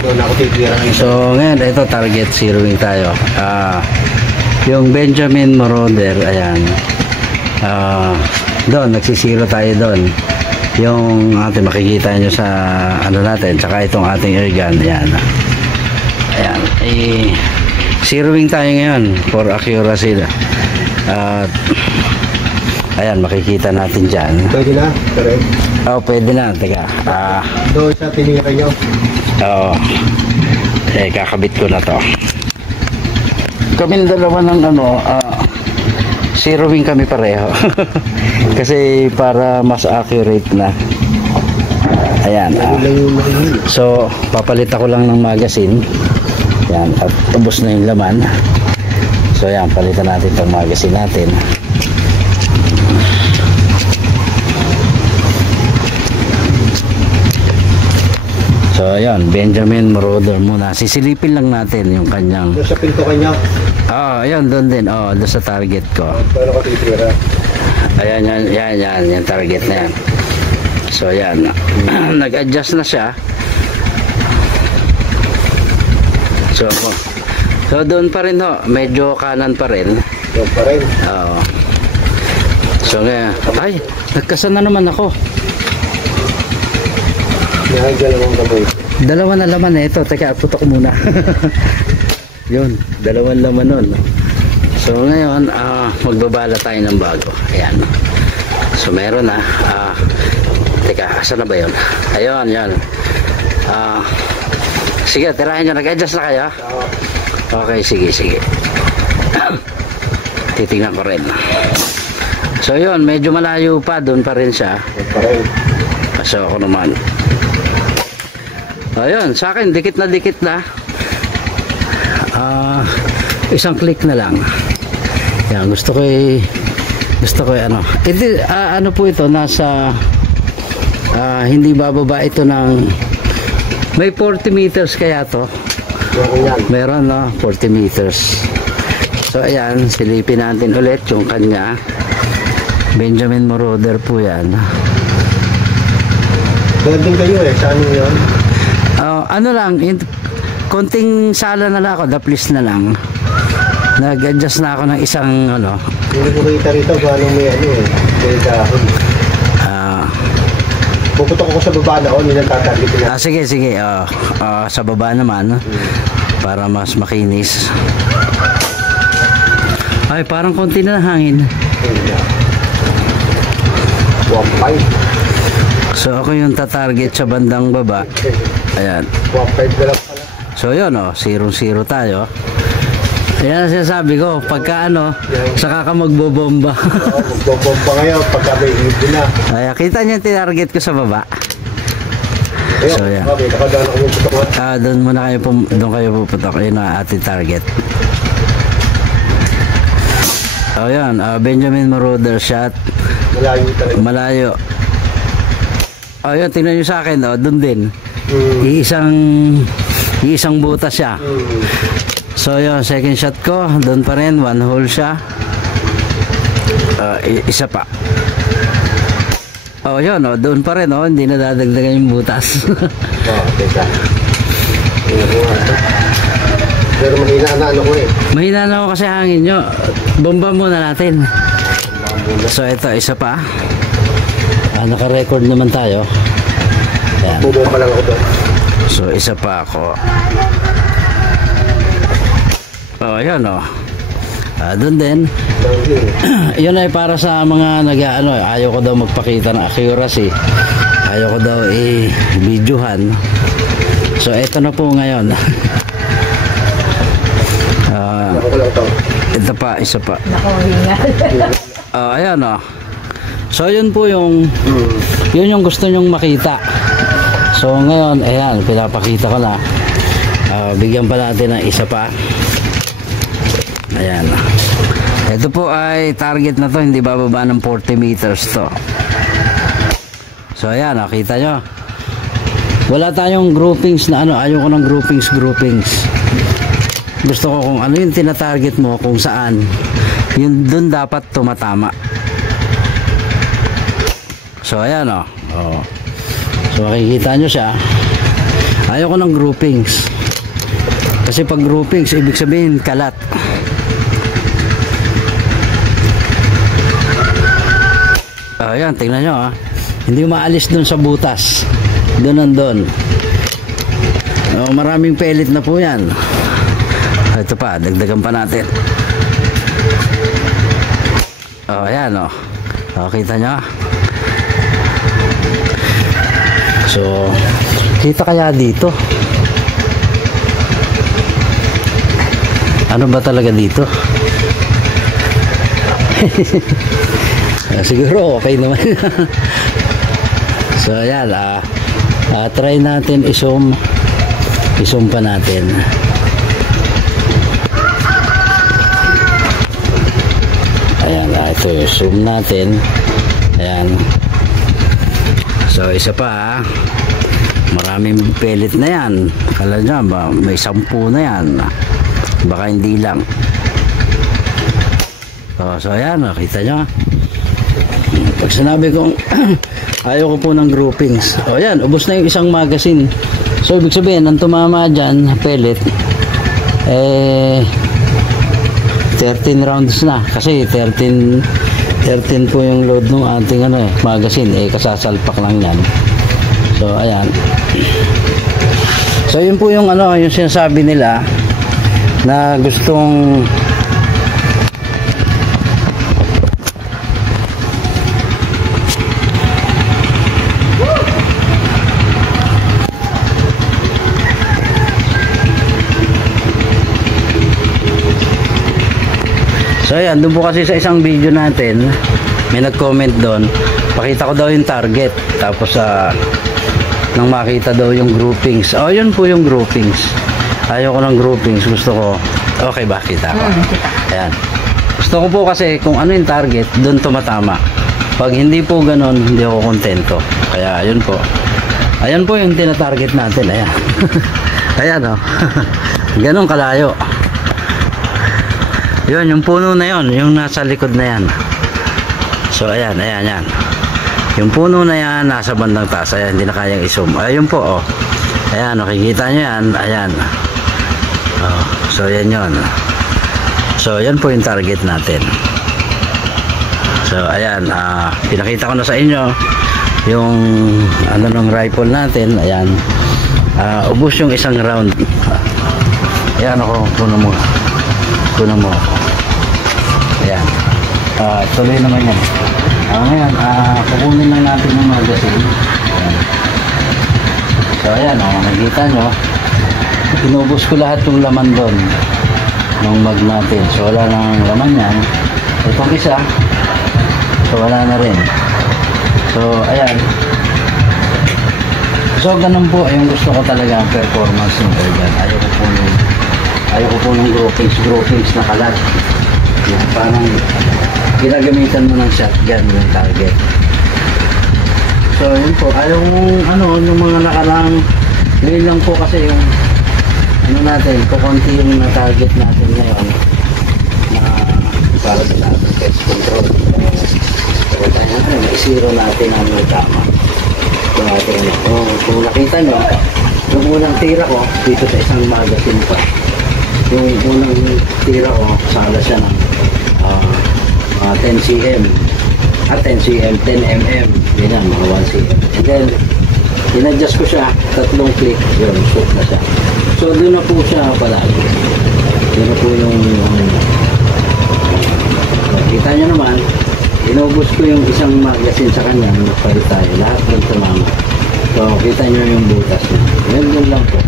Doon ako titira ngayon. So ngayon, ito target zeroing tayo. Yung Benjamin Moroder, ayan. Doon, nagsisiro tayo doon. Yung ating makikita nyo sa ano natin, tsaka itong ating air gun, ayan. Ayan, zeroing tayo ngayon for accuracy. Ayan, makikita natin dyan. Pwede na? Correct. Oh, pwede na. Teka. Doon sa tinira nyo. Oo. Kakabit ko na to. Kami dalawa ng ano, zeroing kami pareho. Kasi para mas accurate na. Ayan. So, papalit ako lang ng magazine. Ayan. At ubos na yung laman. So, ayan. Palitan natin itong magazine natin. So ayan, Benjamin Moroder muna. Sisilipin lang natin yung kanyang... Doon sa pinto kanya? Ayan, doon din. Doon sa target ko. Paano ka titira? Ayan, yung target na yan. So ayan, nag-adjust na siya. So doon pa rin ho, medyo kanan pa rin. Doon pa rin? Oo. So ngayon, ay, nagkasan na naman ako. Dalawa na laman eh. Ito, teka, putok muna. Yun, dalawang laman nun. So ngayon, magbabala tayo ng bago. Ayan. So meron na. Teka, asa na ba yun? Ayun, yan. Sige, tirahin nyo. Nag-adjust na kayo? Okay, sige. Titingnan ko rin. So yun, medyo malayo pa. Doon pa rin siya. So ako naman. Ayun, sa akin dikit na. Isang click na lang. Yan, gusto ko ano. Ano po ito, nasa hindi bababa ito ng may 40 meters kaya to. Meron, no, 40 meters. So ayan, silipin natin ulit yung kanya. Benjamin Moroder po yan. Doon kayo saan yun? Ano lang, konting sala na lang ako, daplis na lang. Nag-adjust na ako ng isang ano. Hindi ko kita rito paano may may dahon. Puputok ako sa baba na hindi natatarget na. Sige. Sa baba naman para mas makinis. Ay, parang konti na hangin. Wapay. So ako yung tatarget sa bandang baba. Ayan. So yun, 0-0 tayo. Ayan ang sinasabi ko, pagka saka ka magbobomba. Magbobomba ngayon pagka may hito na. Ayan, kita niyo yung tinarget ko sa baba. So yan. Doon kayo puputok. Yun ang ating target. O yan, Benjamin Moroder shot. Malayo. O yun, tingnan nyo sa akin, doon din. Iisang butas siya. So yun, second shot ko, doon pa rin, 1 hole siya. Isa pa. O yun, doon pa rin, hindi na dadagdagan yung butas. Teka. Pero mahina na ko Mahina na ako kasi hangin nyo. Bomba muna natin. So ito, isa pa. Naka-record naman tayo. Ayan. Bubomba lang ako doon. So isa pa ako. Ayan doon din. Yun ay para sa mga ayaw ko daw magpakita ng accuracy. Ayaw ko daw i-videohan. So ito na po ngayon. Ito pa, isa pa. Ayan So yun po yung gusto nyong makita. So ngayon, ayan, pinapakita ko na. Bigyan pa natin ng isa pa. Ayan. Ito po ay target na to, hindi bababa ng 40 meters to. So ayan, nakita nyo. Wala tayong groupings na ayoko ng groupings. Gusto ko kung ano yung tinatarget mo, kung saan, yun dun dapat tumatama. So ayan So makikita nyo siya. Ayoko ng groupings. Kasi pag groupings, ibig sabihin kalat. Ayan, tingnan nyo ha. Hindi maalis dun sa butas. Doon. Maraming pellet na po yan. Ito pa, dagdagan pa natin. Ayan o. Kita nyo. So, kita kaya dito? Ano ba talaga dito? Siguro okay naman. So ayan, try natin i-zoom pa natin. Ayan, ito yung zoom natin. Ayan. So isa pa, maraming pellet na yan. Kala nyo ba, may 10 na yan. Baka hindi lang. So ayan, kita nyo. Pag sinabi kong ayaw ko po ng groupings, ayan, ubos na yung isang magazine. So ibig sabihin, ang tumama dyan, pellet, 13 rounds na. Kasi 13 po yung load ng ating magazine. Kasasalpak lang yan. So ayan. So yun po yung yung sinasabi nila na gustong So ayan, doon po kasi sa isang video natin may nag-comment doon, pakita ko daw yung target, tapos nang makita daw yung groupings. Yun po yung groupings. Ayaw ko ng groupings, gusto ko okay ba, kita ko. Ayan, gusto ko po kasi kung ano yung target, doon tumatama. Pag hindi po ganon, hindi ako kontento. Kaya yun po, ayan po yung tinatarget natin. Ayan. Ayan ganon kalayo. Yun, yung puno na yun, yung nasa likod na yan. So ayan. Yung puno na yan, nasa bandang taas. Ayan, hindi na kayang i-zoom. Ayun po, ayan, nakikita nyo yan. Ayan. So yan yun. So yan po yung target natin. So ayan, pinakita ko na sa inyo yung ng rifle natin. Ayan, ubos yung isang round. Ayan ako, puno mo ako. Ayan, tuloy naman yan. Ngayon, kukunin lang natin yung magazine. Ayan. So ayan, nakikita nyo, inubos ko lahat yung laman doon ng mag natin. So wala nang laman yan. Itong isa, so wala na rin. So ayan. So ganun po yung gusto ko talaga ang performance ng organ. Ayaw ko po ng groupings na kalat. Yan, parang ginagamitan mo ng shotgun yung target. So yun po, ayaw yung mga nakarang ngayon lang po kasi yung natin, kukunti yung na-target natin ngayon na para sa ating pest control. So tayo na-zero natin ang tama. Kung nakita nyo, yung unang tira ko dito sa isang magazine pa. Yung unang tira ko, sala siya ng 10 cm. 10 cm, 10 mm. Yan, mga 1 cm. And then, in-adjust ko siya, 3 click, yun, shoot na siya. So, doon na po siya palagi. Doon na po yung kita nyo naman, inubos ko yung isang magazine sa kanya, nagpalit tayo, lahat ng tumama. So, kita nyo yung butas niya. Yan lang po.